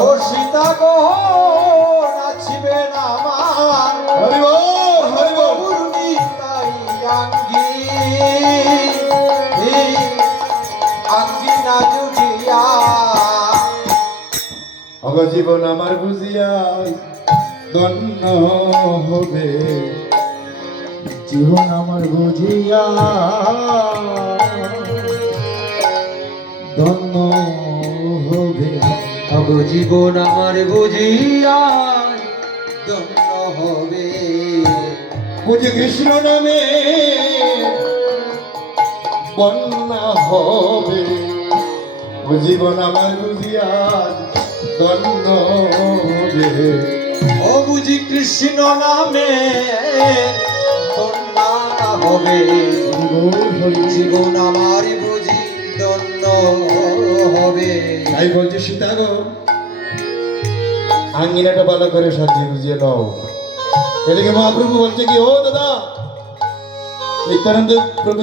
ও সীতা গো নাচিবে না আমার হরি বল হরি বল পুরনি তাই আঙ্গি আঙ্গি না জুড়িয়া অগ জীবন আমার বুঝিয়া ধন্য হবে জীবন আমার বুঝিয়া ধন্য হবে অগ জীবন আমার বুঝিয়া ধন্য হবে বুঝি কৃষ্ণ নামে বন্যা হবে ও জীবন আমার বুঝিয়া ধন্য হবে ও বুঝি কৃষ্ণ নামে বন্যা হবে জীবন আমার বুঝি ধন্য হবে তাই বলছে সীতা গো আঙ্গিনাটা ভালো করে সাজিয়ে বুঝিয়ে নাও। এদিকে মহাপ্রভু বলছে কি ও দাদা নিত্যানন্দ প্রভু